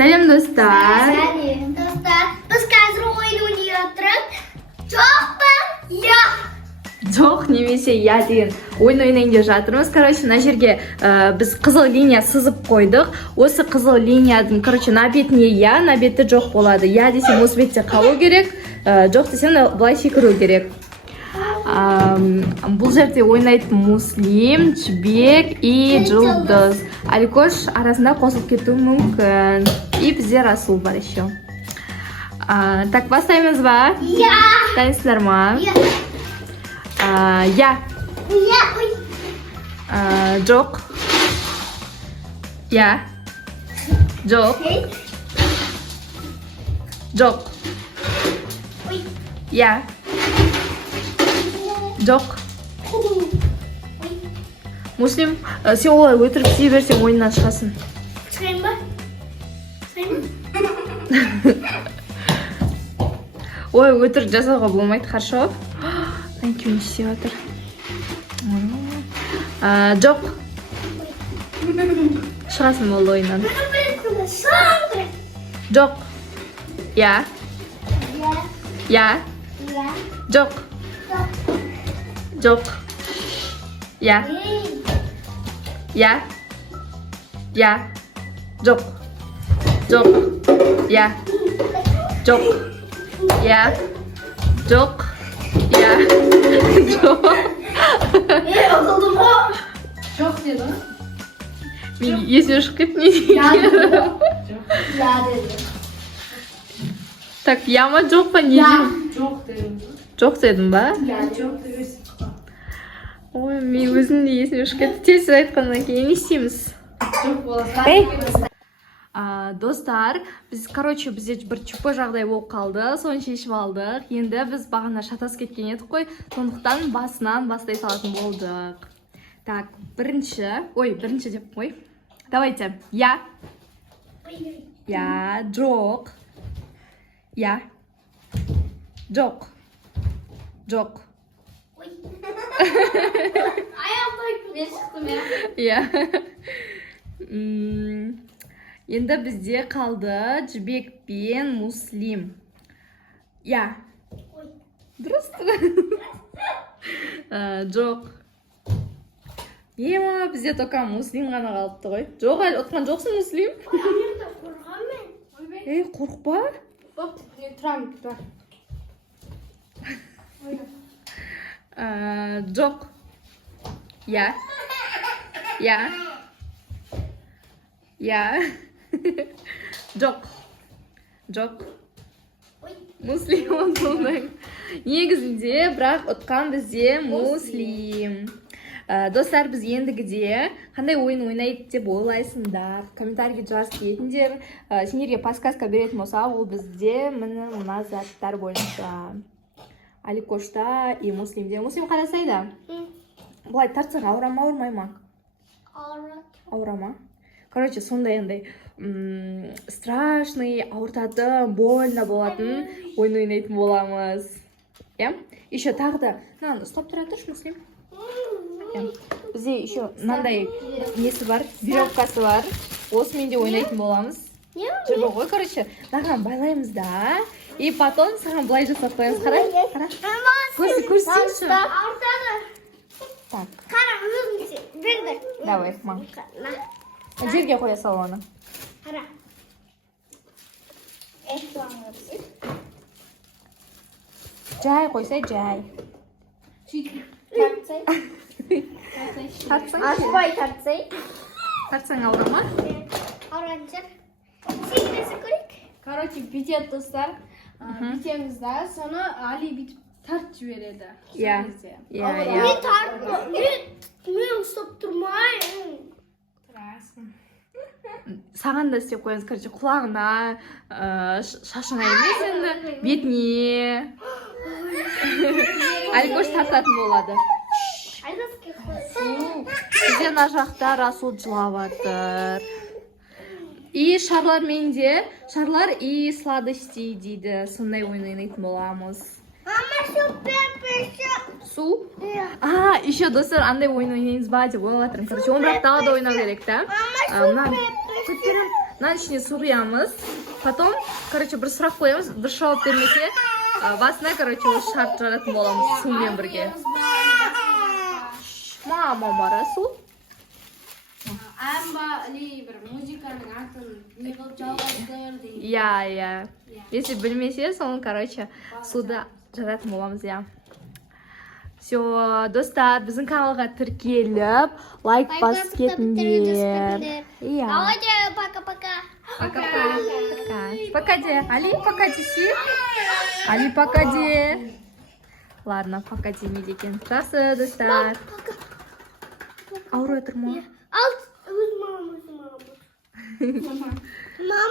Сәлем достар. Сәлем достар. Біз қазір ойын ойнай отырып, жоқ па? Я. Жоқ немесе я деген ойын ойнайын деп жатырмыз. Короче, мына жерге біз қызыл линия сызып қойдық. Осы қызыл линияның, короче, на бетіне я, на бетте жоқ болады. Я десем осы бетте қалу керек, жоқ десем былай секіру керек. Бұл жерде ойнайтын Муслим, Жібек и Жұлдыз. Аликош арасында қосылып кетуі мүмкін. И бізде Расул бар еще. Так, бастаймыз ба? Я. Дайынсыздар ма? Я. Я. Я. Жоқ. Я. Жоқ. Жоқ. Я. Жоқ. Муслим, сен олай өтірік істей берсең ойыннан шығасың. Шығайын ба? Шығайын Ой, өтірік жасауға болмайды, хорошо? Әнкем не істеп жатыр? Жоқ. Шығасың болды ойыннан. Жоқ. Я. Я. Жоқ. Жоқ. Я. Я. Я. Жоқ. Жоқ. Я. Жоқ. Я. Жоқ. Я. Жоқ. Oldu mu? Жоқ деді. Мен есіме шығып кетті не деген. Ya dedi. Так, я ма жоқ па не дедім? Жоқ деді. Жоқ дедім ба? Жоқ деді. Ой, мен өзім де есіме шығып кетті. Тез айтқаннан кейін не істейміз? Жоқ боласың. Эй! Достар, біз, короче, бізде бір чупа жағдай болып қалды, соны шешіп алдық. Енді біз бағана шатас кеткен едік қой, сондықтан басынан бастай салатын болдық. Так, бірінші деп қой. Давайте, я. Я, жоқ. Я. Жоқ. Жоқ. Мен шықтым я. Я. Енді бізде қалды Жібек пен Муслим. Я. Дұрыс. Жоқ. Ема, бізде тоқа Муслим ғана қалыпты ғой. Жоқ, әлі отқан жоқсың, Муслим? Ей, қорықпа. Тұрам. Жоқ. Я. Я. Я. Жоқ. Жоқ. Муслим ондай. Негізінде, бірақ ұтқан бізде Муслим. Достар, біз ендігіде қандай ойын ойнайды деп ойлайсыңдар? Комментарийге жазып кетіңдер. Сендерге подсказка беретін болса, ол бізде мына заттар бойынша. Аликошта и Муслимде. Муслим қарасайда? Бұлай тартсаң ауырмай ма? Ауырама. Короче, сондай андай страшный, ауыртатын, больно болатын ойын ойнайтын боламыз. Еще тағы да, ұстап тұра тұршы, Муслим. Бізде еще мынандай несі бар, веревкасы бар. Осымен де ойнайтын боламыз. Жүрбі ғой, короче, мынаған байлаймыз да. И потом саған былай жасап қоямыз. Қара. Көрсейші. Так. Қара, өзіңсі. Бірді. Давай, маң. Жерге қоя сал оны. Қара. Жай қойсай, жай. Тартсай. Ашпай тартсай. Тартсаң ауырама. Ауранчар. Секіресі көрек. Короче, бүйтеді достар. Бүйтеміз да, соны Али бүйтіп тарт жібереді. Я. Мен тартма. Мен ұстап тұрмайын. Тұрасың. Саған да істеп қоямыз, короче, құлағына, шашыңа емес енді, бетіне. Аликош тартатын болады. Бізде мына жақта Расул жылап жатыр. И шарлар менде, шарлар и сладости дейді. Сондай ойын ойнайтын боламыз. Мама, супер. Су? Еще достар, андай ойын ойнаймыз ба деп ойлап жатырмын. Короче, оны бірақ далада ойнау керек та. Нан ішіне су құямыз. Потом, короче, бір сұрақ қоямыз, бір жауап бермесе, басына, короче, ол шарт жаратын боламыз сумен бірге. Мама бара су. Amba Ali bir muzikaның атын не қылып жалғастыр деген. Я. Если білмесе, соны, короче, суда жаратын боламыз, я. Все, достар, біздің каналға тіркеліп, лайк басып кетіңдер. Иә. Давайте, пока-пока. Пока-пока. Пока де. Али, пока десе. Али, пока де. Ладно, пока демейді екен. Жақсы, достар. Ауырып жатыр ма? Al, mama. Mama.